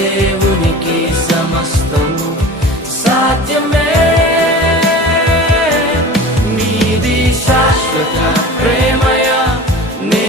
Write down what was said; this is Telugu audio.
devo